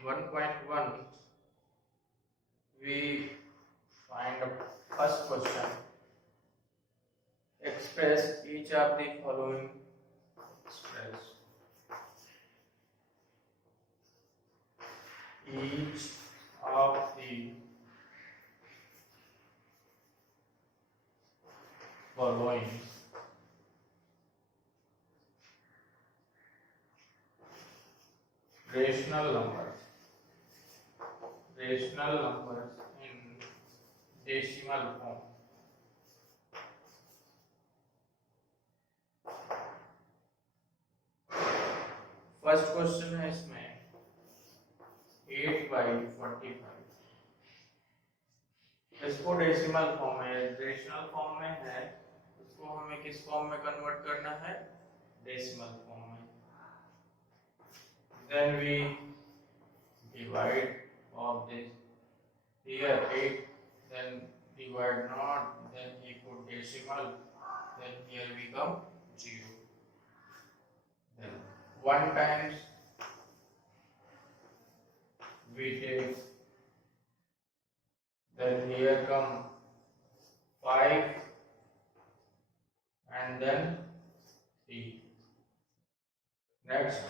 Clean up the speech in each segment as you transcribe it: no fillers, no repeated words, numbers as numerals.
In 1.1 we find the first question. Express each of the following. Express each of the following rational numbers in decimal form. First question है इसमें 8/45, इसको decimal form में, rational form में है, उसको हमें किस फॉर्म में कन्वर्ट करना है? डेसिमल फॉर्म में. Then we divide of this here 8, then divide not, then we put decimal, then here we come 0. Then 1 times we take, then here come 5 and then 3. Next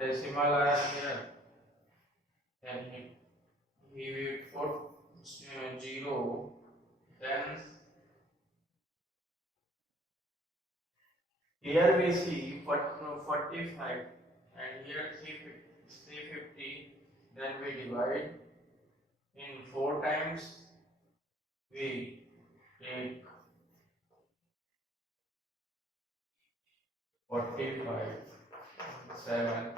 decimal are here, then he will put 0, then here we see 45 and here 350, then we divide in 4 times, we take 45, 7,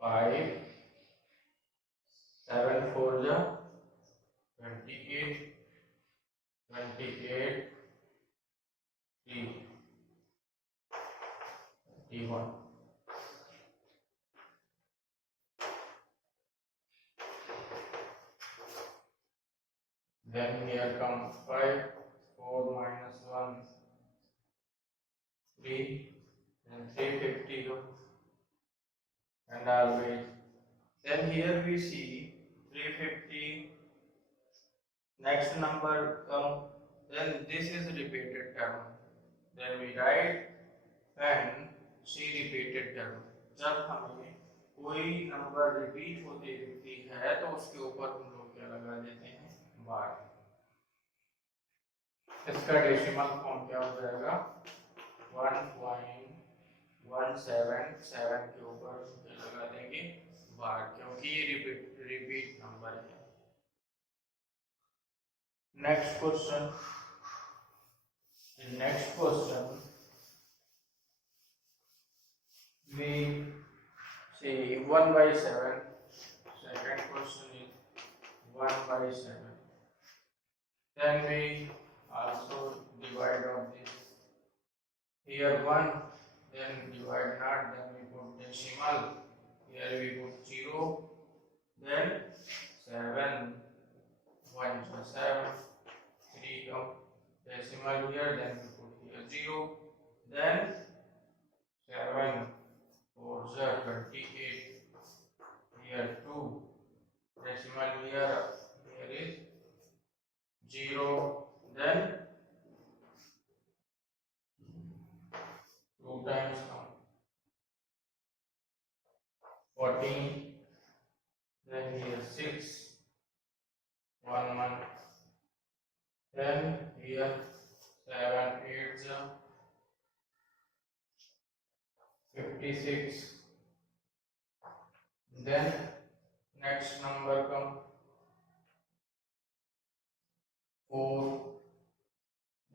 5, 7 4 ja 28, 28, 3, 31. Then here come 5, 4 minus 1, 3, then 350 go, and always. Then here we see 350. Next number come. Then this is repeated term. Then we write and see repeated term. जब हमें कोई number repeat होती दिखती है तो उसके ऊपर हम लोग क्या लगा देते हैं? बार. इसका डेसिमल फॉर्म क्या हो जाएगा? 1.177 के ऊपर लगा देंगे बार, क्योंकि ये रिपीट नंबर है. Next question. In next question we see 1/7. Second question is 1/7. Then we also divide of this. Here 1, then divide not, then we put decimal. Here we put 0, then 7, 1 to 7, 3 come decimal here, then we put here 0, then 7 4 28, here 2 decimal here is 0, then 2 times come 14, then here 6, 1 1, then here 7 8 56. Then next number come 4,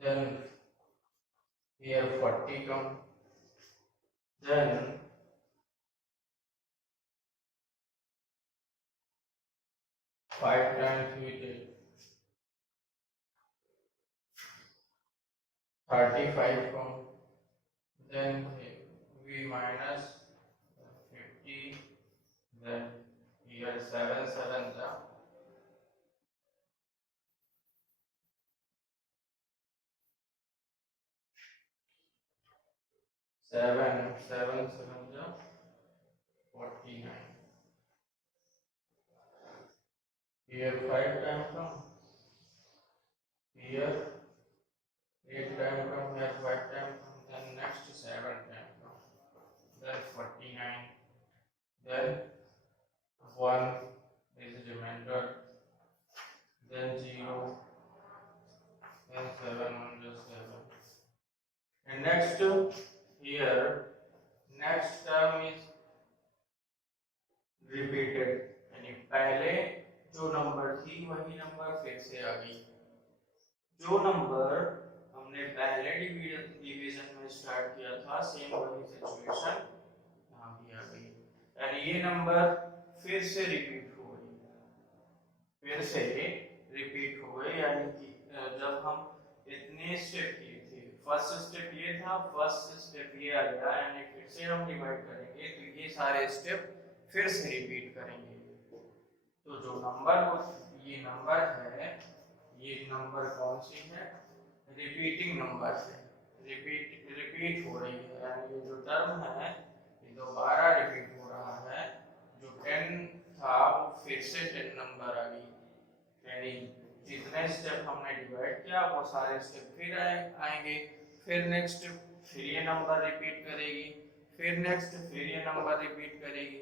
then here 40 come, then 5 times we take 35 come, then we minus 50, then here 7 7 ja 7 7 7 ja 49. here 5 time come, here 8 time come, here 5 time come, then next 7 time come, then 49, then 1 is remainder, then 0, then 7 1 just 7. And next here next term is repeated, यानी पहले जो number थी वही number फिर से आ गई। जो number हमने पहले डिवीजन में स्टार्ट किया था सेम वही सिचुएशन यहाँ भी आ गई, यानी ये नंबर फिर से रिपीट हो गई, फिर से रिपीट हो गए। यानी कि जब हम इतने स्टेप किए थे, फर्स्ट स्टेप ये था, फर्स्ट स्टेप ये आ गया, यानी फिर से हम डिवाइड करेंगे तो ये सारे स्टेप फिर से रिपीट करेंगे। तो जो नंबर ये नंबर है, ये नंबर कौन सी है, रिपीटिंग नंबर है, रिपीट हो रही है, यानी ये जो टर्म है ये दोबारा रिपीट हो रहा है। जो 10 था वो फिर से 10 नंबर आ गई, यानी जितने स्टेप हमने डिवाइड किया वो सारे स्टेप फिर आएंगे, फिर नेक्स्ट फिर ये नंबर रिपीट करेगी, फिर नेक्स्ट फिर ये नंबर रिपीट करेगी।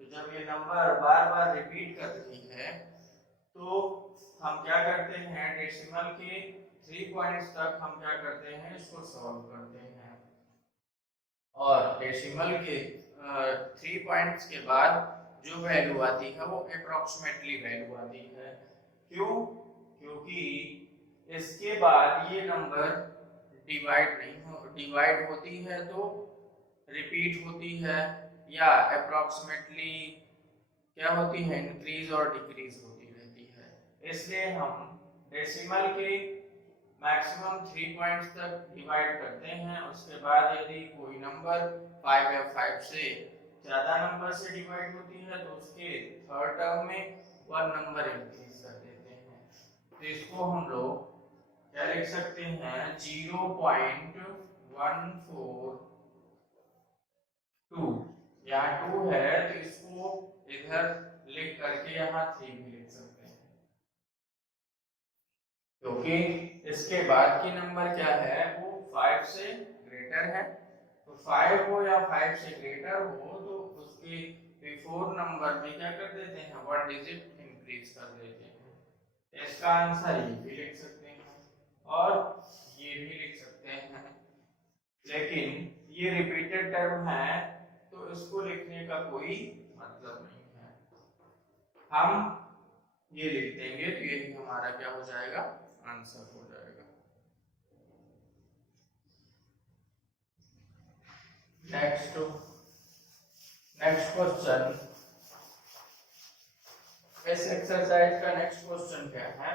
तो जब ये नंबर बार बार रिपीट कर रही है तो हम क्या करते हैं, डेसिमल के 3 पॉइंट्स तक हम क्या करते हैं, इसको सॉल्व करते हैं, और डेसिमल के 3 पॉइंट्स के बाद जो वैल्यू आती है वो अप्रोक्सीमेटली वैल्यू आती है। क्यों? क्योंकि इसके बाद ये नंबर डिवाइड होती है तो रिपीट होती है, या अप्रोक्सीमेटली क्या होती है, इंक्रीज और डिक्रीज होती रहती है। इसलिए हम डेसिमल के मैक्सिमम 3 पॉइंट्स तक डिवाइड करते हैं, उसके बाद यदि कोई नंबर 5 या 5 से ज्यादा नंबर से डिवाइड होती है तो उसके थर्ड टर्म में 1 नंबर इंक्रीज कर देते हैं। तो इसको हम लोग क्या लिख सकते हैं, 0.142, यहाँ 2 है तो इसको इधर लिख करके यहाँ 3 भी लिख सकते हैं, क्योंकि इसके बाद की नंबर क्या है वो 5 से ग्रेटर है। तो 5 हो या 5 से ग्रेटर हो तो उसके बिफोर नंबर में क्या कर देते हैं, 1 डिजिट इंक्रीज कर देते हैं। इसका आंसर ये भी लिख सकते हैं और ये भी लिख सकते हैं, लेकिन ये रिपीटेड टर्म है तो इसको लिखने का कोई मतलब नहीं है, हम ये लिख देंगे तो यही हमारा क्या हो जाएगा, आंसर हो जाएगा। नेक्स्ट क्वेश्चन, इस एक्सरसाइज का नेक्स्ट क्वेश्चन क्या है,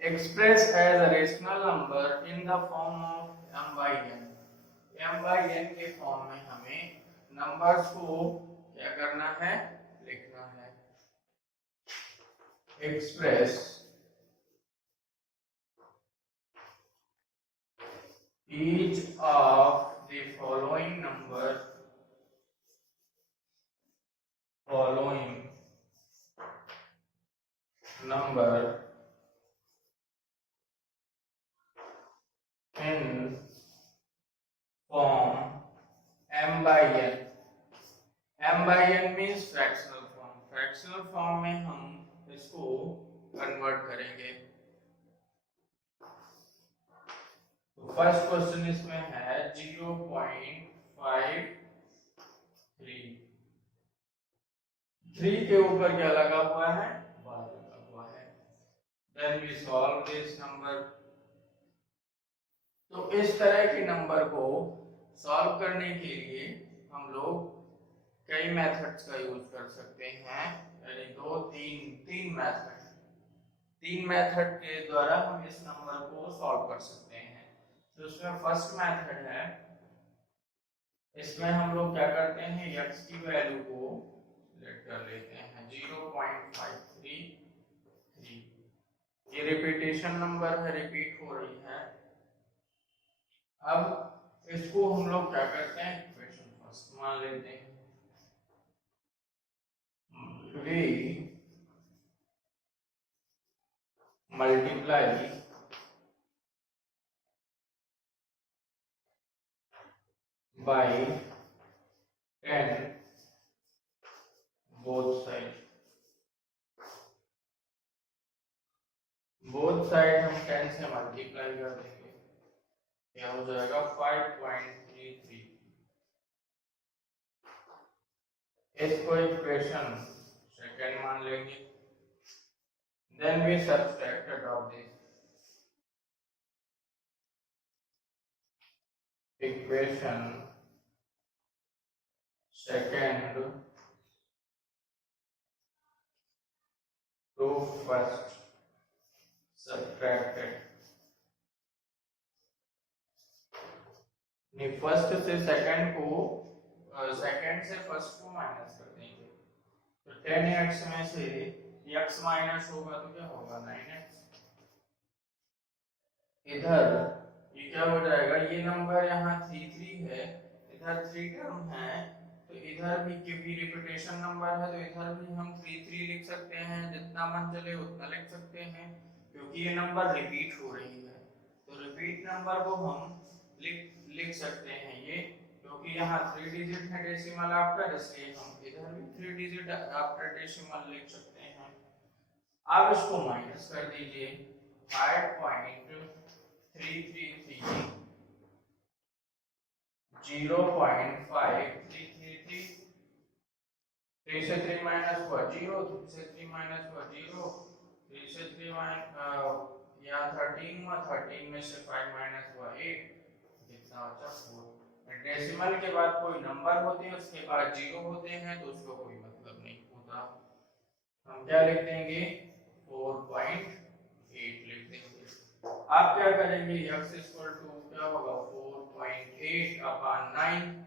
express as a rational number in the form of m by n। m by n के फॉर्म में हमें नंबर्स को क्या करना है, लिखना है। Express each of the following number in form m by n। m by n means fractional form, fractional form में हम इसको कन्वर्ट करेंगे। तो फर्स्ट क्वेश्चन इसमें है 0.53, 3 के ऊपर क्या लगा हुआ है, 1 लगा हुआ है। Then we solve this number. तो इस तरह के नंबर को सॉल्व करने के लिए हम लोग कई मेथड्स का यूज कर सकते हैं, यानी तीन मेथड के द्वारा हम इस नंबर को सॉल्व कर सकते हैं। तो इसमें फर्स्ट मेथड है, इसमें हम लोग क्या करते हैं, x की वैल्यू को लेट कर लेते हैं 0.533। ये रिपीटेशन नंबर है, रिपीट हो रही है। अब इसको हम लोग क्या करते हैं, इक्वेशन फर्स्ट मान लेते हैं। v multiply by 10 both side. Both side हम 10 से मल्टीप्लाई कर देंगे, क्या हो जाएगा 5.33। इसको इक्वेशन सेकंड मान लेंगे। Then we subtract of this equation second to first subtracted. First से सेकंड को, सेकंड से फर्स्ट को माइनस कर देंगे, तो 10x में से x माइनस होगा तो क्या होगा 9x। इधर ये क्या हो जाएगा, ये नंबर यहाँ 3 है, इधर 3 टर्म है, तो इधर भी क्योंकि रिपीटेशन नंबर है तो इधर भी हम 3 लिख सकते हैं, जितना मन चले उतना लिख सकते हैं, क्योंकि ये नंबर रिपीट हो रही है तो रिपीट नंबर को हम लिख सकते हैं ये, क्योंकि यहाँ 3 डिजिट है डेसिमल आफ्टर, इसलिए हम इधर भी 3 डिजिट आफ्टर डेसिमल लिख सकते हैं। अब इसको माइनस कर दीजिए, 5.333 0.5333, 3 से 3 माइनस हुआ 0, 3 से 3 माइनस हुआ 0, 3 से 3 यहाँ 13 हुआ, 13 में से 5 माइनस हुआ 8, कितना बचा 4। डेसिमल के बाद कोई नंबर होते हैं उसके बाद 0 होते हैं तो उसका कोई मतलब नहीं होता, हम क्या लिख देंगे 4.8 लिख देंगे। आप क्या करेंगे, x इक्वल टू क्या होगा 4.8/9।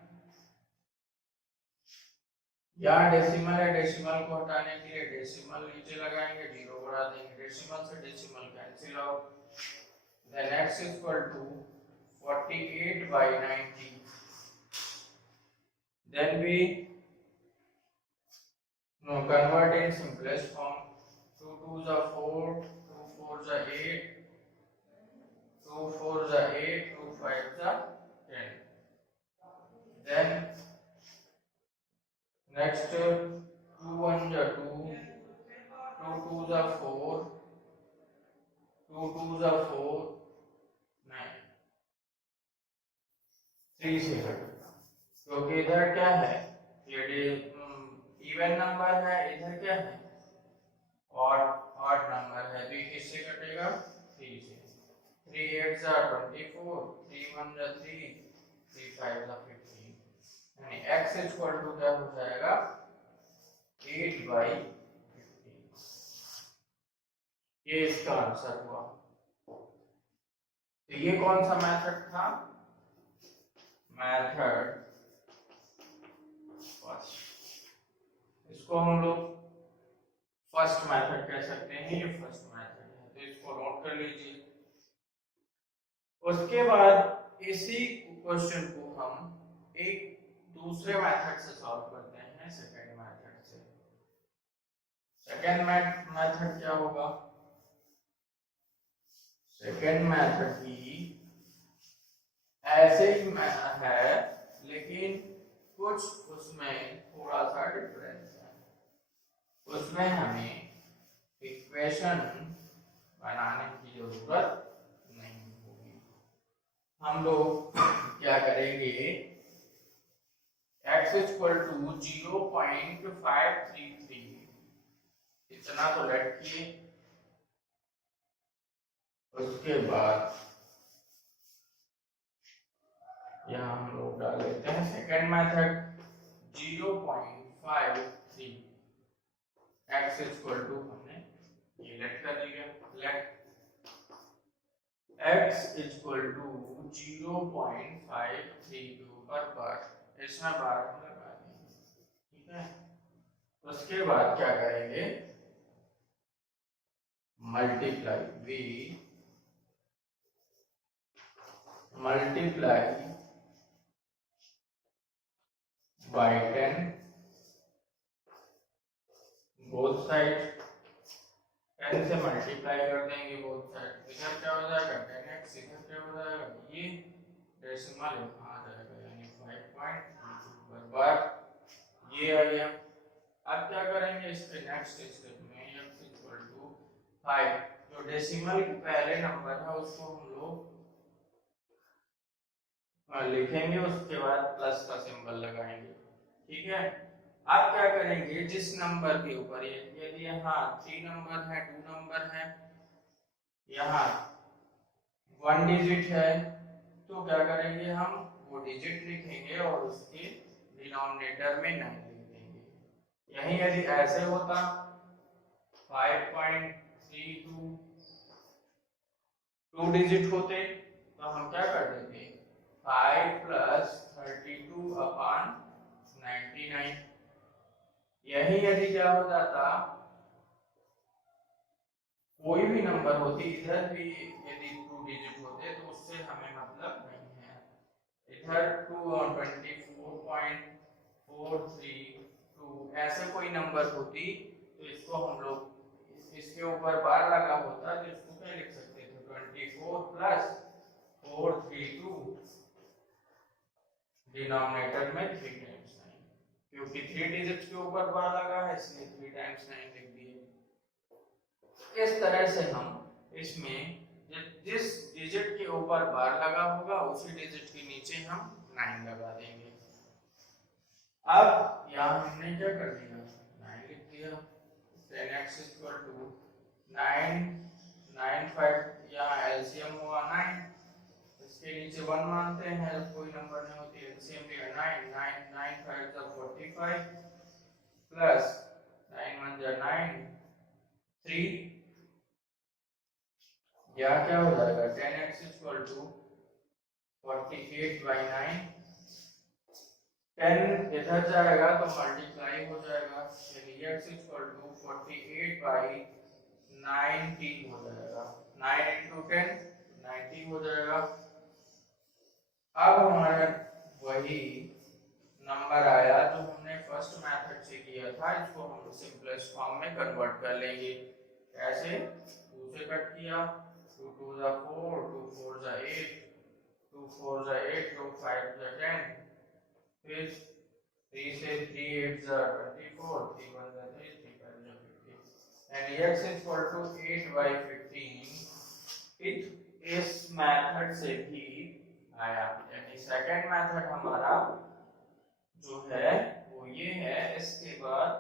यहाँ डेसिमल है, डेसिमल को हटाने के लिए डेसिमल नीचे लगाएंगे, 0 बढ़ा देंगे, डेसिमल से decimal cancel out. Then x equal to 48/90। Then we convert in simplest form. 2 2s are 4, 2 4s are 8, 2 4s are 8, 2 5s are 10. Then next 2 1s are 2, 2 2s are 4, 2 2s are 4, 9, 3 से हटेगा, क्योंकि इधर क्या है, ये इवन नंबर है, इधर क्या है ऑड नंबर है, तो ये किससे कटेगा 3 से। 3 8s are 24, 3 1s are 3, 3 5s are 15, यानी x इक्वल टू क्या हो जाएगा 8/15। ये इसका आंसर हुआ। तो ये कौन सा मेथड था, मेथड फर्स्ट, इसको हम लोग फर्स्ट मेथड कह सकते हैं, ये फर्स्ट मेथड है, तो इसको नोट कर लीजिए। उसके बाद इसी क्वेश्चन को हम एक दूसरे मेथड से सॉल्व करते हैं, सेकंड मेथड से। सेकंड मेथड क्या होगा, सेकंड मेथड भी ऐसे ही है, लेकिन कुछ उसमें थोड़ा सा डिफरेंस है। उसमें हमें इक्वेशन बनाने की जरूरत नहीं होगी, हम लोग क्या करेंगे, x इक्वल टू 0.533 इतना तो रखिए, उसके बाद यहाँ हम लोग डाल लेते हैं second method 0.53, x equal to हमने ये लेट कर दिया, लेट x इक्वल टू 0.53 के ऊपर बार, इसमें बार हम लगा देंगे, ठीक है। उसके बाद क्या करेंगे, multiply we multiply by 10 both sides 10 से मल्टीप्लाई कर देंगे बोथ साइड, इधर क्या हो जाएगा 10x, इधर क्या हो जाएगा ये डेसिमल यहाँ आ जाएगा, यानी 5.32 बराबर ये आ गया। अब क्या करेंगे इसके नेक्स्ट स्टेप में, x इक्वल टू 5, जो डेसिमल के पहले नंबर है उसको हम लोग लिखेंगे, उसके बाद प्लस का सिंबल लगाएंगे, ठीक है। अब क्या करेंगे, जिस नंबर के ऊपर यदि यहाँ 3 नंबर है, 2 नंबर है, यहाँ 1 डिजिट है, तो क्या करेंगे हम वो डिजिट लिखेंगे और उसके डिनोमिनेटर में 9 लिख देंगे। यही यदि ऐसे होता 5.32 2 डिजिट होते तो हम क्या कर देते 5 प्लस 32 अपॉन 99। यही यदि क्या हो जाता कोई भी नंबर होती, इधर भी यदि 2 डिजिट होते तो उससे हमें मतलब नहीं है, इधर 2 और 24.432 ऐसे कोई नंबर होती तो इसको हम लोग इसके ऊपर बार लगा होता तो इसको क्या लिख सकते थे 24 प्लस 432 डिनोमिनेटर में 3 टाइम्स 9, क्योंकि 3 डिजिट के ऊपर बार लगा है इसलिए 3 टाइम्स 9 लिख दिए। इस तरह से हम इसमें जिस डिजिट के ऊपर बार लगा होगा उसी डिजिट के नीचे हम 9 लगा देंगे। अब यहाँ हमने क्या कर दिया 9 लिख दिया, 10x इक्वल टू 9 9 5, यहाँ एलसीएम हुआ 9, इसके नीचे 1 मानते हैं, कोई नंबर नहीं होती, एलसीएम लिया 9 9 9 5 जा 45 प्लस 9 1 जा 9 3, यहाँ क्या हो जाएगा 10x इक्वल टू 48/9, 10 इधर जाएगा तो मल्टीप्लाई हो जाएगा, यानी x इक्वल टू 48/90 हो जाएगा, 9 into 10 90 हो जाएगा। अब हमारा वही नंबर आया जो हमने फर्स्ट मेथड से किया था, इसको हम सिंपलेस्ट फॉर्म में कन्वर्ट कर लेंगे। कैसे 2 से कट किया, 2 2 जा 4, 2 4 जा 8, 2 4 जा 8, 2 5 जा 10, फिर 3 से 3 8 जा 24, 3 1 जा 3, 3 5 जा 15, and x is equal to 8/15। इस मेथड से भी आया, यानी सेकंड मेथड हमारा जो है वो ये है, इसके बाद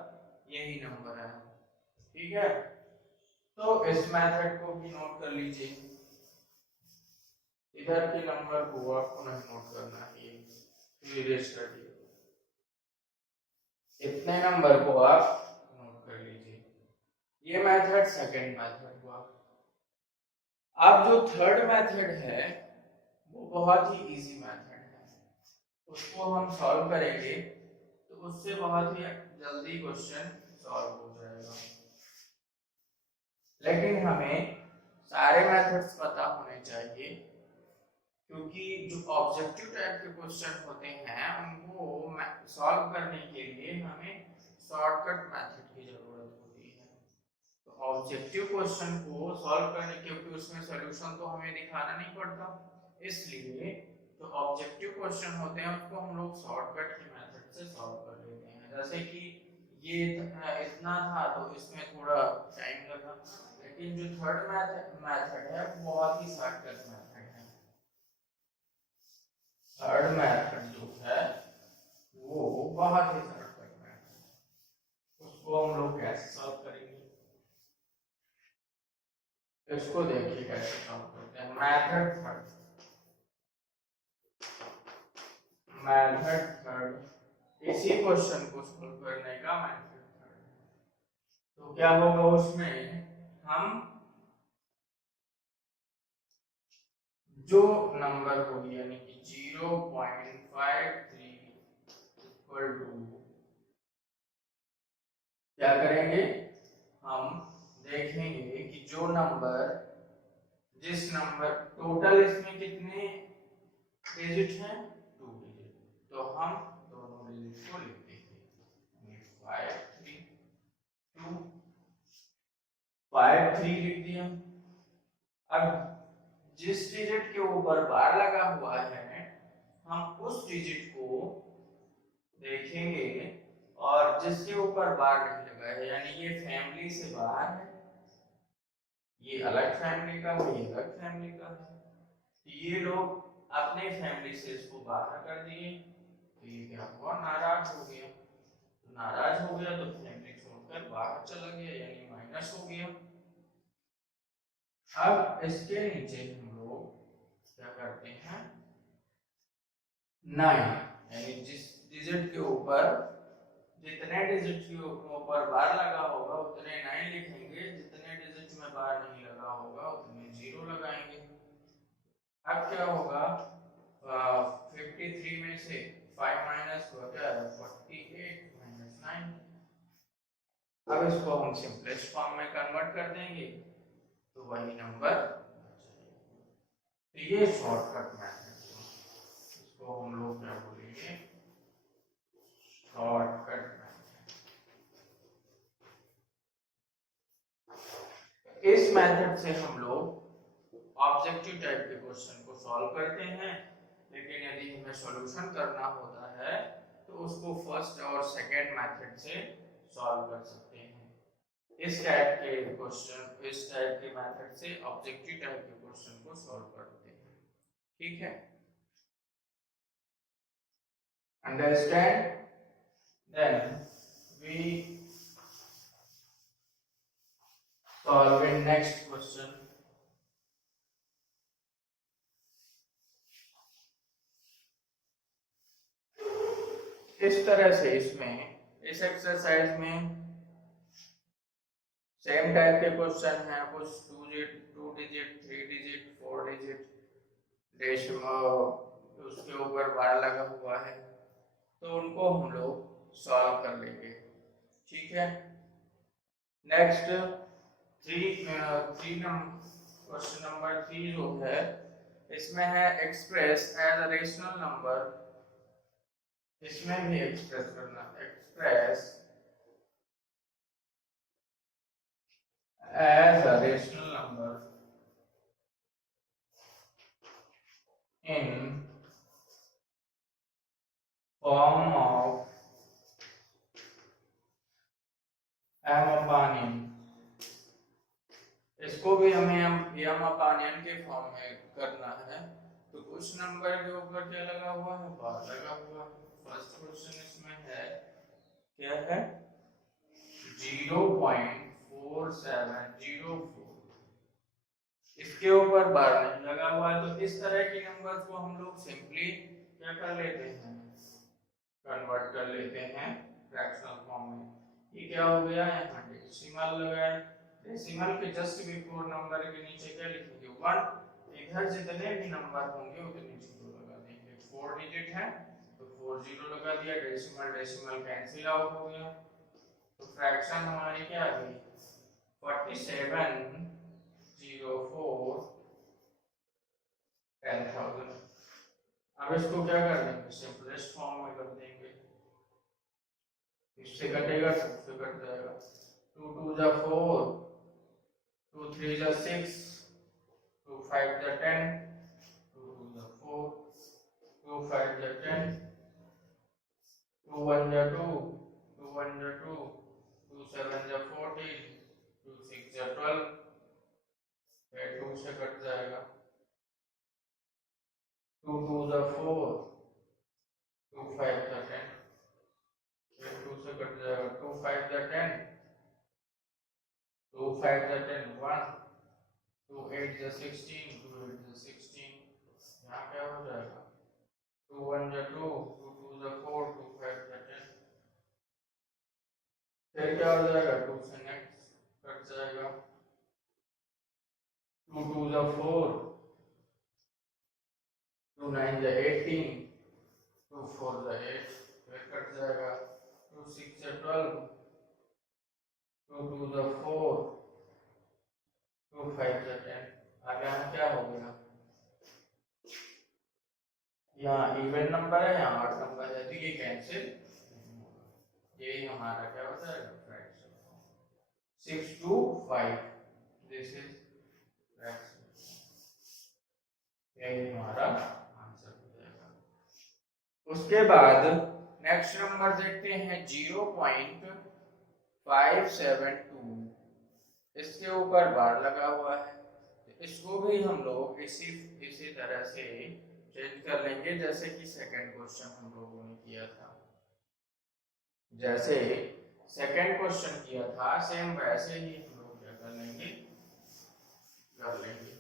यही नंबर है, ठीक है। तो इस मेथड को भी नोट कर लीजिए, इधर के नंबर को आपको नहीं नोट करना है, इरेज कर दिए, इतने नंबर को आप नोट कर लीजिए। ये मेथड सेकंड मेथड हुआ। अब जो थर्ड मेथड है वो बहुत ही इजी मेथड है, उसको हम सॉल्व करेंगे तो उससे बहुत ही जल्दी क्वेश्चन सॉल्व हो जाएगा। लेकिन हमें सारे मेथड्स पता होने चाहिए, क्योंकि जो ऑब्जेक्टिव टाइप के क्वेश्चन होते हैं उनको सॉल्व करने के लिए हमें शॉर्टकट मेथड की जरूरत होती है। तो ऑब्जेक्टिव क्वेश्चन को सॉल्व करने, क्योंकि उसमें सॉल्यूशन तो हमें दिखाना नहीं पड़ता, इसलिए जो ऑब्जेक्टिव क्वेश्चन होते हैं उसको हम लोग शॉर्टकट की मेथड से सॉल्व कर लेते हैं। जैसे कि ये इतना था तो इसमें थोड़ा टाइम लगा, लेकिन जो थर्ड मेथड है वो बहुत ही शॉर्टकट मेथड है। थर्ड मेथड जो है वो बहुत ही शॉर्टकट मेथड है, उसको हम लोग कैसे सॉल्व करेंगे इसको देखिए कैसे सॉल्व करते हैं। मेथड थर्ड इसी क्वेश्चन को सॉल्व करने का मेथड थर्ड। तो क्या होगा उसमें, हम जो नंबर होगी यानी कि 0.53 इक्वल टू क्या करेंगे, हम देखेंगे कि जो नंबर, जिस नंबर टोटल इसमें कितने डिजिट हैं 2 डिजिट, तो हम दोनों डिजिट को लिख देंगे 5 3 2 5 3 लिख दिया। अब जिस डिजिट के ऊपर बार लगा हुआ है हम उस डिजिट को देखेंगे, और जिसके ऊपर बार नहीं लगा है यानी ये फैमिली से बाहर है, ये अलग फैमिली का है, ये अलग फैमिली का है, तो ये लोग अपने फैमिली से इसको बाहर कर दिए, तो ये क्या हुआ, नाराज हो गया। तो नाराज हो गया तो फैमिली छोड़कर बाहर चला गया यानी माइनस हो गया। अब इसके नीचे हम लोग क्या करते हैं, 9 यानी जिस डिजिट के ऊपर जितने डिजिट के ऊपर बार लगा होगा उतने 9 लिखेंगे, जितने डिजिट में बार नहीं लगा होगा उतने 0 लगाएंगे। अब क्या होगा, 53 में से 5 माइनस हुआ क्या है, 48 माइनस 9। अब इसको हम सिंपलेस्ट फॉर्म में कन्वर्ट कर देंगे तो वही नंबर, तो ये शॉर्टकट मेथड, इसको हम लोग क्या बोलेंगे, शॉर्टकट मेथड। इस मेथड से हम लोग ऑब्जेक्टिव टाइप के क्वेश्चन को सॉल्व करते हैं, लेकिन यदि हमें सॉल्यूशन करना होता है तो उसको फर्स्ट और सेकंड मेथड से सॉल्व कर सकते हैं। इस टाइप के क्वेश्चन, इस टाइप के मेथड से ऑब्जेक्टिव टाइप के क्वेश्चन को सॉल्व करते हैं। ठीक है, understand? Then we solve in next question. इस तरह से इसमें, इस एक्सरसाइज में सेम टाइप के क्वेश्चन है, कुछ 2 डिजिट 3 डिजिट 4 डिजिट डेसिमल उसके ऊपर बार लगा हुआ है, तो उनको हम लोग सॉल्व कर लेंगे। ठीक है, नेक्स्ट क्वेश्चन नंबर 3 जो है इसमें है express as a rational number, इसमें भी एक्सप्रेस करना, express as a rational number in form of m upon n। इसको भी हमें m upon n के फॉर्म में करना है, तो कुछ नंबर के ऊपर क्या लगा हुआ है, बार लगा हुआ है। फर्स्ट क्वेश्चन इसमें है, क्या है, 0.4704, इसके ऊपर बार नहीं लगा हुआ है, तो इस तरह के नंबर्स को हम लोग सिंपली क्या कर लेते हैं, कन्वर्ट कर लेते हैं फ्रैक्शनल फॉर्म में। ये क्या हो गया, यहाँ डेसिमल लगाए, डेसिमल के जस्ट बिफोर नंबर के नीचे क्या लिखेंगे, 1, इधर जितने भी नंबर होंगे उतने 0 लगा देंगे। 4 डिजिट है तो 4 0 लगा दिया, डेसिमल डेसिमल कैंसिल आउट हो गया, तो फ्रैक्शन हमारी क्या आ गई, 4704 10,000। अब इसको क्या कर देंगे, सिंपलेस्ट फॉर्म में कर देंगे, इससे कटेगा तो उससे कट जाएगा, 2 2 जा 4, 2 3 जा 6, 2 5 जा 10, 2 2 जा 4, 2 5 जा 10, 2 1 जा 2, 2 1 जा 2, 2 7 जा 14, 2 6 जा 12, फिर 2 से कट जाएगा, 2 2 जा 4, 2 5 जा 10, फिर 2 से कट जाएगा, 2 5 जा 10, 2 5 जा 10 1, 2 8 जा 16, 2 8 जा 16, यहाँ क्या हो जाएगा, 2 1 जा 2, 2 2 जा 4, 2 5 जा 10, फिर क्या हो जाएगा, 2 से नेक्स्ट कट जाएगा, 2 2 जा 4, 2 9 जा 18, 2 4 जा 8, फिर कट जाएगा, 2 6 जा 12, 2 2 जा 4, 2 5 जा 10। आगे यहाँ क्या हो गया, यहाँ इवन नंबर है, यहाँ ऑड नंबर है, तो ये कैंसिल, यही हमारा क्या होता है, फ्रैक्शन। 6 2 5 दिस इज x, यही हमारा आंसर हो जाएगा। उसके बाद नेक्स्ट नंबर देखते हैं 0.572, इसके ऊपर बार लगा हुआ है, तो इसको भी हम लोग इसी तरह से चेंज कर लेंगे जैसे कि सेकंड क्वेश्चन हम लोगों ने किया था। जैसे सेकंड क्वेश्चन किया था सेम वैसे ही हम लोग क्या कर लेंगे, कर लेंगे।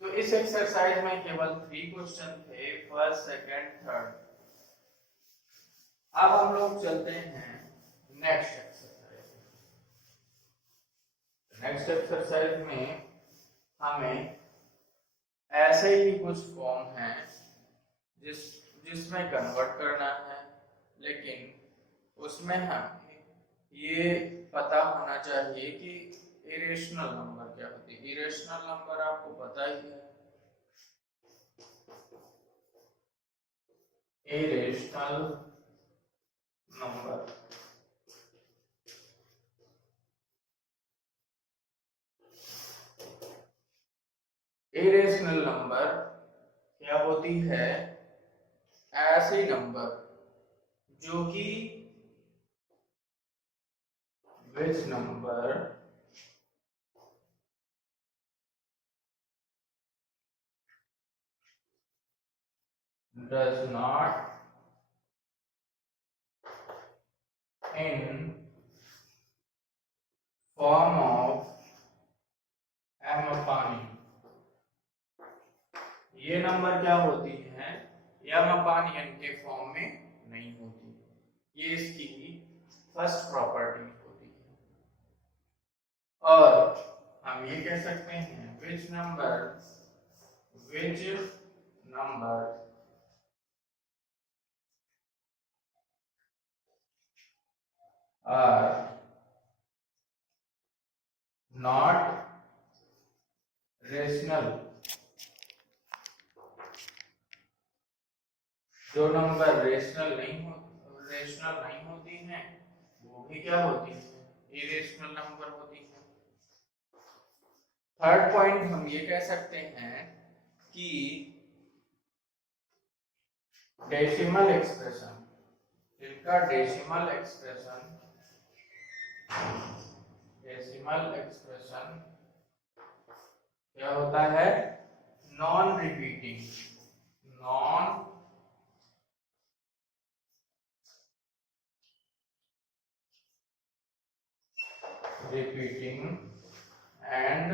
तो इस एक्सरसाइज में केवल 3 क्वेश्चन थे, फर्स्ट सेकंड थर्ड। अब हम लोग चलते हैं नेक्स्ट एक्सरसाइज। नेक्स्ट एक्सरसाइज में हमें ऐसे ही कुछ फॉर्म है जिसमें कन्वर्ट करना है, लेकिन उसमें हमें ये पता होना चाहिए कि इरेशनल नंबर क्या होती है। इरेशनल नंबर आपको पता ही है, इरेशनल नंबर इरेशनल नंबर क्या होती है, ऐसे नंबर जो कि which number does not in form of m upon n। ये नंबर क्या होती है, m upon n के फॉर्म में नहीं होती। ये इसकी फर्स्ट प्रॉपर्टी होती है। और हम ये कह सकते हैं which number are not rational। जो नंबर रेशनल नहीं होती हैं वो भी क्या होती है, इरेशनल नंबर होती है। थर्ड पॉइंट हम ये कह सकते हैं कि डेसिमल एक्सप्रेशन, जिनका डेसिमल एक्सप्रेशन क्या होता है, non repeating and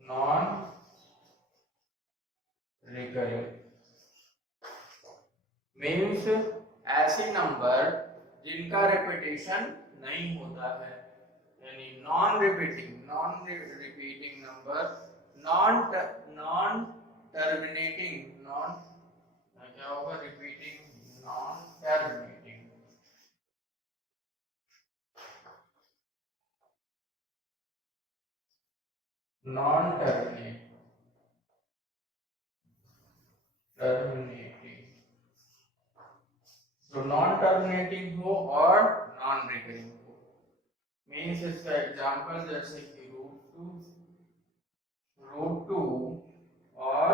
non recurring means ऐसे नंबर जिनका रिपीटेशन नहीं होता है, यानी non repeating number, non terminating क्या होगा, रिपीटिंग नॉन टर्मिनेटिंग तो नॉन टर्मिनेटिंग हो और नॉन रिकरिंग हो। मीन्स इसका एग्जांपल जैसे कि रूट 2 और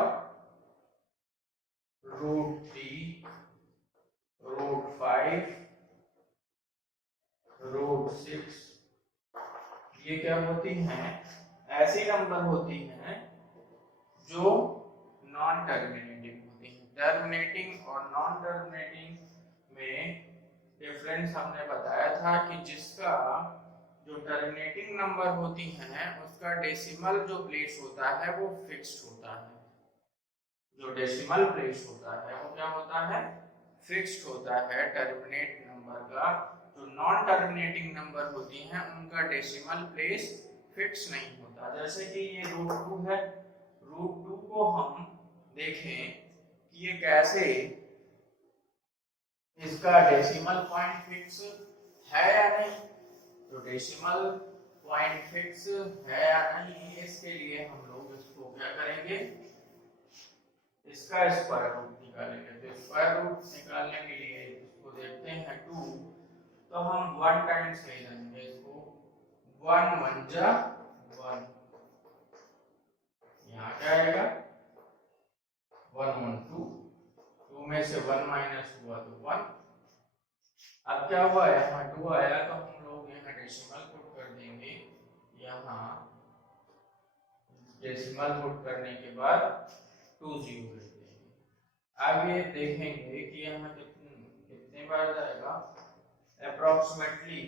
√3 √5 √6, ये क्या होती हैं, ऐसी नंबर होती हैं जो नॉन टर्मिनेटिंग होती हैं। टर्मिनेटिंग और नॉन टर्मिनेटिंग में डिफरेंस हमने बताया था कि जिसका जो टर्मिनेटिंग नंबर होती हैं उसका डेसिमल जो प्लेस होता है वो फिक्स्ड होता है। जो डेसिमल प्लेस होता है वो क्या होता है, फिक्स्ड होता है टर्मिनेट नंबर का। जो नॉन टर्मिनेटिंग नंबर होती हैं उनका डेसिमल प्लेस फिक्स नहीं होता। जैसे कि ये √2 है, √2 को हम देखें कि ये कैसे, इसका डेसिमल पॉइंट फिक्स है या नहीं। तो डेसिमल पॉइंट फिक्स है या नहीं, इसके लिए हम लोग इसको क्या करेंगे, इसका स्क्वायर रूट निकालेंगे। तो स्क्वायर रूट निकालने के लिए इसको देखते हैं 2, तो हम 1 टाइम्स ले जाएंगे इसको, 1 1 जा 1, यहाँ क्या आएगा 1 1 2, 2 में से 1 माइनस हुआ तो 1। अब क्या हुआ, यहाँ 2 आया तो हम लोग यहाँ डेसिमल पुट कर देंगे, यहाँ डेसिमल पुट करने के बाद 2 0 लिख देंगे। आगे देखेंगे कि यहाँ कितने बार जाएगा, अप्रोक्सीमेटली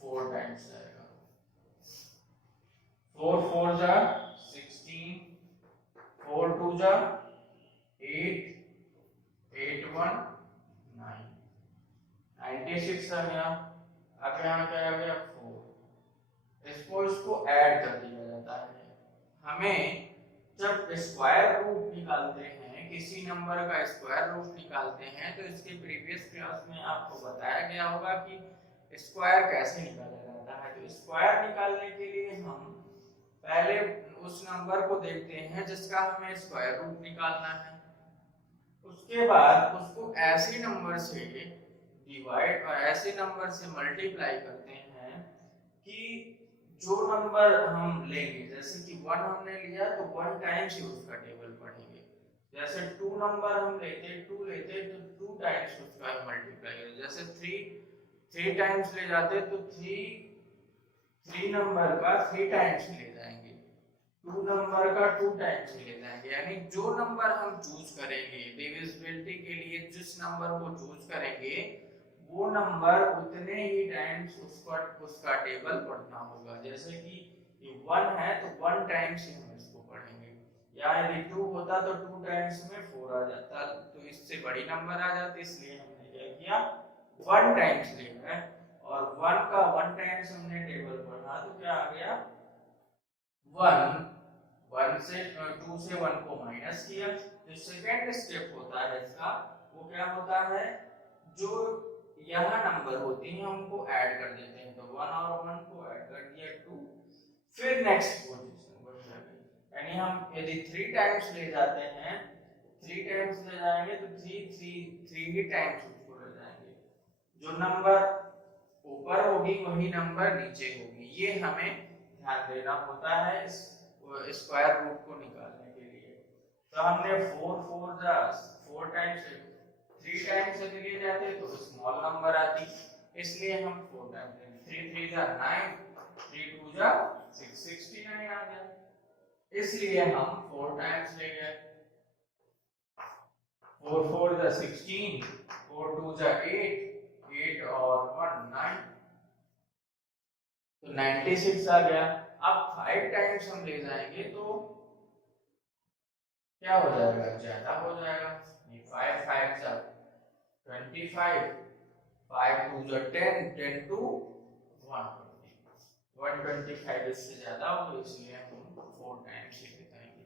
4 टाइम्स जाएगा। 4 4 जा 16, 4 2 जा 8, 8 1 9, 96 आ गया। अब यहाँ क्या आ गया 4, इसको ऐड कर दिया जाता है। हमें जब स्क्वायर रूट निकालते हैं, किसी नंबर का स्क्वायर रूट निकालते हैं, तो इसके प्रीवियस क्लास में आपको बताया गया होगा कि स्क्वायर कैसे निकाला जाता है। तो स्क्वायर निकालने के लिए हम पहले उस नंबर को देखते हैं जिसका हमें स्क्वायर रूट निकालना है, उसके बाद उसको ऐसे नंबर से डिवाइड और ऐसे नंबर से मल्टीप्लाई करते हैं कि जो नंबर हम लेंगे, जैसे कि 1 हमने लिया तो 1 टाइम्स ही उसका टेबल पढ़ेंगे। जैसे 2 नंबर हम लेते 2 लेते तो 2 टाइम्स उसका मल्टीप्लाई हो। जैसे 3 टाइम्स ले जाते तो 3 नंबर का 3 टाइम्स ले जाएंगे, 2 नंबर का 2 टाइम्स ले जाएंगे। यानी जो नंबर हम चूज करेंगे डिविजिबिलिटी के लिए, जिस नंबर को चूज करेंगे वो नंबर उतने ही टाइम्स उसका टेबल पढ़ना होगा। जैसे कि ये 1 है तो 1 टाइम्स ही हम इसको पढ़ेंगे, या यदि 2 होता तो 2 टाइम्स में 4 आ जाता, तो इससे बड़ी नंबर आ जाती, इसलिए हमने क्या किया 1 टाइम्स लिया है। और 1 का 1 टाइम्स हमने टेबल पढ़ा तो क्या आ गया 1, 1 से 2 से 1 को माइनस किया। जो सेकेंड स्टेप होता है इसका, वो क्या होता है, जो यहाँ नंबर होती हैं उनको ऐड कर देते हैं। तो 1 और 1 को ऐड कर दिया 2, फिर नेक्स्ट पोजीशन बढ़ जाएगी। यानी हम यदि 3 टाइम्स ले जाते हैं, 3 टाइम्स ले जाएंगे तो 3 ही टाइम्स उसको ले जाएंगे। जो नंबर ऊपर होगी वही नंबर नीचे होगी, ये हमें ध्यान देना होता है इस स्क्वायर रूट को निकालने के लिए। तो हमने 4 4 जा 4 टाइम्स 3 टाइम्स से लिए जाते तो स्मॉल नंबर आती, इसलिए हम 4 टाइम्स लेंगे। 3 3 जा 9, 3 2 जा 6, 69 आ गया, इसलिए हम 4 टाइम्स ले गए। 4 4 जा 16, 4 2 जा 8, 8 और 1 9, तो 96 आ गया। अब 5 टाइम्स हम ले जाएंगे तो क्या हो जाएगा, ज्यादा हो जाएगा। 5 5 जा 25, 5 2 जा 10, 10 2 120, 125 इससे ज्यादा हो तो इसलिए हम 4 टाइम्स ही बताएंगे।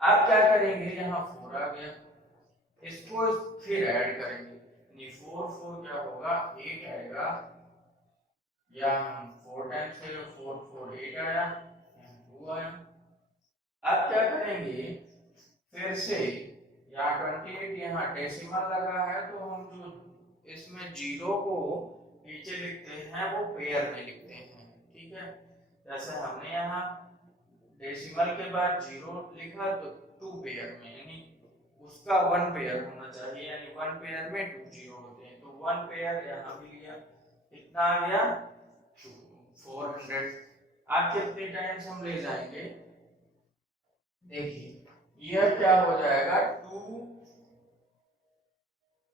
अब क्या करेंगे, यहाँ 4 आ गया, इसको फिर ऐड करेंगे, यानी 4 4 क्या होगा 8 आएगा, या हम 4 टाइम्स से 4 4 8 आया, 2 आया। अब क्या करेंगे, फिर से यहाँ 28 यहाँ डेसिमल लगा है तो हम जो इसमें जीरो को नीचे लिखते हैं वो पेयर में लिखते हैं, ठीक है। जैसे हमने यहाँ डेसिमल के बाद जीरो लिखा तो 2 पेयर में, यानी उसका 1 पेयर होना चाहिए, यानी 1 पेयर में 2 जीरो होते हैं, तो 1 पेयर यहाँ भी लिया, कितना आ गया 400। अब कितने टाइम्स हम ले जाएंगे, देखिए यह क्या हो जाएगा 2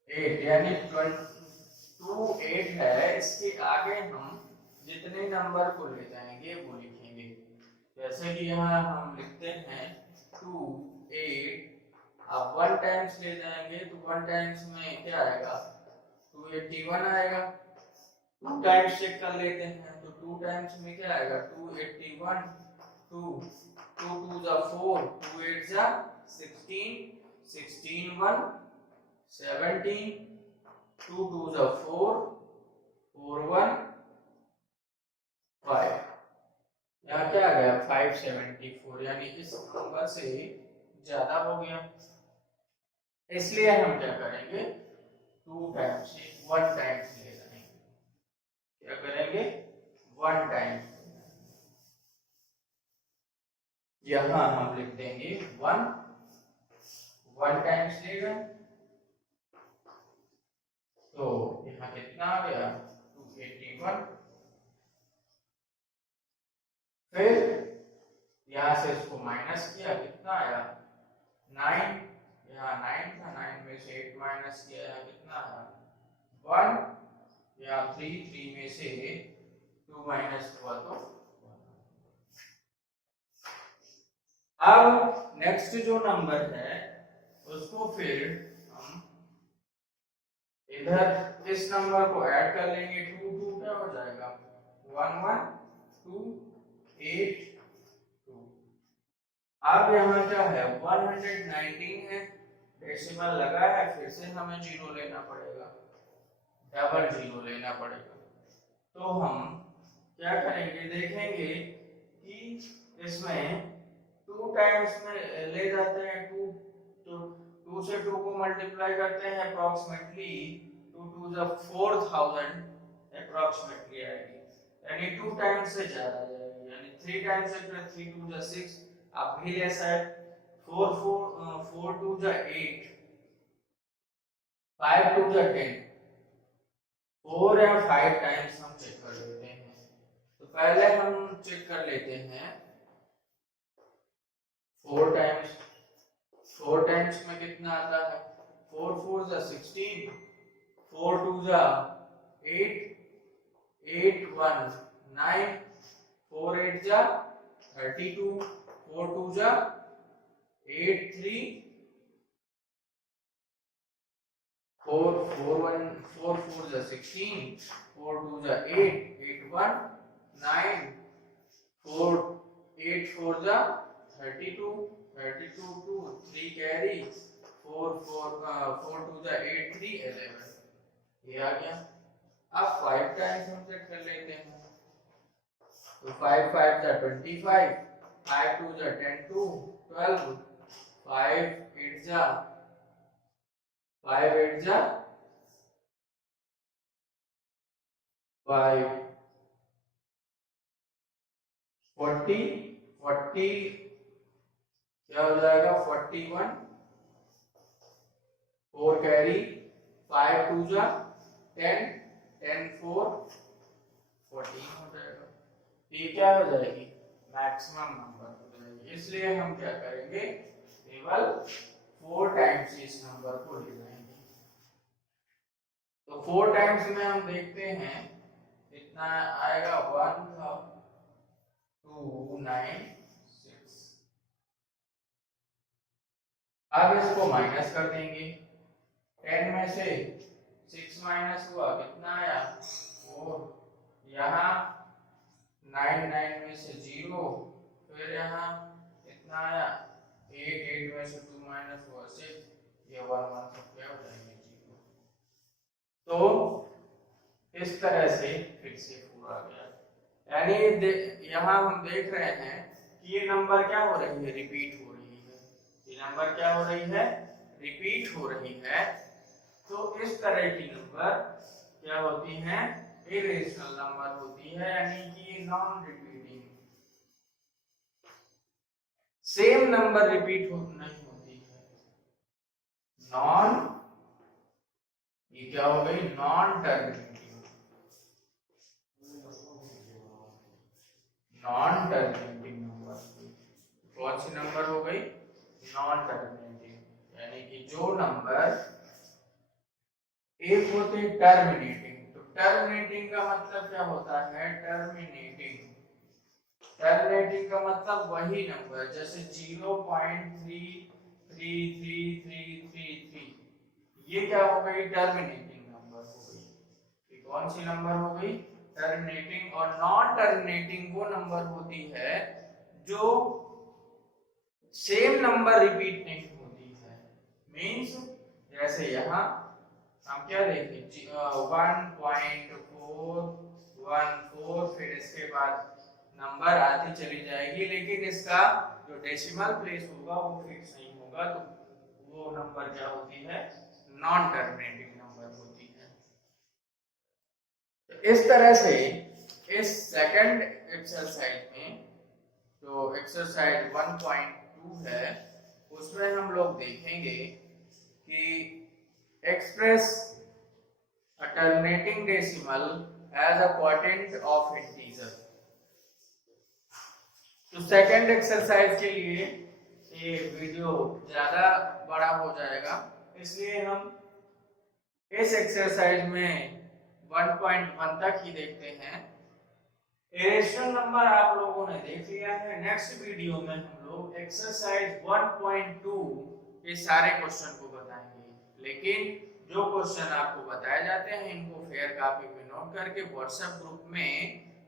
8, यानी 2 8 है, इसके आगे हम जितने नंबर को ले जाएंगे वो लिखेंगे। जैसे कि यहाँ हम लिखते हैं 2 8, अब 1 टाइम्स ले जाएंगे तो 1 टाइम्स में क्या आएगा 281 आएगा। 2 टाइम्स चेक कर लेते हैं तो 2 टाइम्स में क्या आएगा 281, 2 2 2 जा 4, 2 8 जा 16, 16 1 17, 2 2 जा 4, 4 1 5, यहाँ क्या आ गया 574, यानी इस नंबर से ज्यादा हो गया, इसलिए हम क्या करेंगे 2 टाइम्स 1 टाइम्स ले जाएंगे। क्या करेंगे 1 टाइम्स, यहाँ हम लिख देंगे 1 टाइम्स लेगा तो यहाँ कितना आ गया 281। फिर यहाँ से इसको माइनस किया, कितना आया 9, यहाँ 9 था, 9 में से 8 माइनस किया, यहाँ कितना आया 1, यहाँ 3 में से 2 माइनस हुआ तो 1। अब नेक्स्ट जो नंबर है उसको फिर हम इधर इस नंबर को ऐड कर लेंगे, 2 2 क्या हो जाएगा 1 1 2 8 2। अब यहाँ क्या है 119 है, डेसिमल लगा है, फिर से हमें जीरो लेना पड़ेगा, डबल जीरो लेना पड़ेगा। तो हम क्या करेंगे, देखेंगे कि इसमें 2 टाइम्स में ले जाते हैं 2, तो 2 से 2 को मल्टीप्लाई करते हैं अप्रोक्सीमेटली 2 2 जा 4000 अप्रोक्सीमेटली आएगी, यानी 2 टाइम्स से ज्यादा जाएगी, यानी 3 टाइम्स से 3 2 जा 6, आप भी ले सकते 4 2 जा 8, 5 2 जा 10, 4 या 5 टाइम्स हम चेक कर लेते हैं। तो पहले हम चेक कर लेते हैं 4 टाइम्स, 4 टाइम्स में कितना आता है 4 4 जा 16, 4 2 जा 8, 8 1 9, 4 8 जा 32, 4 2 जा 8 3, 4 4 1 4 4 जा 16, 4 2 जा 8, 8 1 9, 4 8 4 जा 32, 32 2 3 कैरी, 4 2 जा 8 3 11, ये आ गया। अब 5 टाइम्स हम चेक कर लेते हैं, तो 5 5 जा 25, 5 2 जा 10 2 12, 5 8 जा 5 8 जा 5 40 40 क्या हो जाएगा 41, 4 कैरी, 5 2 जा 10 10 4 14 हो जाएगा। ये क्या हो जाएगी मैक्सिमम नंबर हो जाएगी, इसलिए हम क्या करेंगे केवल 4 टाइम्स इस नंबर को ले जाएंगे। तो 4 टाइम्स में हम देखते हैं कितना आएगा 1296। अब इसको माइनस कर देंगे, 10 में से 6 माइनस हुआ, कितना आया 4, यहाँ 9 9 में से 0, फिर यहाँ कितना आया 8 8 में से 2 माइनस हुआ 6, ये 1 1 सब क्या हो जाएंगे 0। तो इस तरह से फिर से पूरा गया, यानी यहाँ हम देख रहे हैं कि ये नंबर क्या हो रही है रिपीट हो रही है, ये नंबर क्या हो रही है रिपीट हो रही है। तो इस तरह की नंबर क्या होती है इरेशनल नंबर होती है, यानी कि non repeating, same number repeat नहीं होती है, नॉन, ये क्या हो गई non terminating, non terminating number, कौन सी नंबर हो गई नॉन टर्मिनेटिंग, यानी कि जो नंबर एक होते टर्मिनेटिंग, तो टर्मिनेटिंग का मतलब क्या होता है टर्मिनेटिंग, टर्मिनेटिंग का मतलब वही नंबर जैसे 0.33333, ये क्या हो गई टर्मिनेटिंग नंबर हो गई, ये कौन सी नंबर हो गई टर्मिनेटिंग। और नॉन टर्मिनेटिंग वो नंबर होती है जो सेम नंबर रिपीट नहीं होती है, मींस जैसे यहाँ हम क्या देखें 1.414, फिर इसके बाद नंबर आती चली जाएगी, लेकिन इसका जो डेसिमल प्लेस होगा वो फिक्स नहीं होगा, तो वो नंबर क्या होती है नॉन टर्मिनेटिंग नंबर होती है। तो इस तरह से इस सेकंड एक्सरसाइज में जो जो एक्सरसाइज 1.2 है उसमें हम लोग देखेंगे कि express alternating decimal as a quadrant of integer. तो सेकंड एक्सरसाइज के लिए ये वीडियो ज्यादा बड़ा हो जाएगा, इसलिए हम इस एक्सरसाइज में 1.1 तक ही देखते हैं। इरेशनल नंबर आप लोगों ने देख लिया है। नेक्स्ट वीडियो में हम लोग एक्सरसाइज 1.2 के सारे क्वेश्चन को बताएंगे, लेकिन जो क्वेश्चन आपको बताए जाते हैं इनको फेयर कॉपी में नोट करके व्हाट्सएप ग्रुप में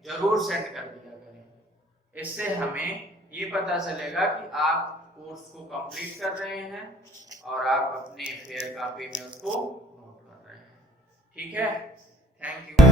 जरूर सेंड कर दिया करें। इससे हमें ये पता चलेगा कि आप कोर्स को कंप्लीट कर रहे हैं और आप अपने फेयर कॉपी में उसको नोट कर रहे हैं। ठीक है, थैंक यू।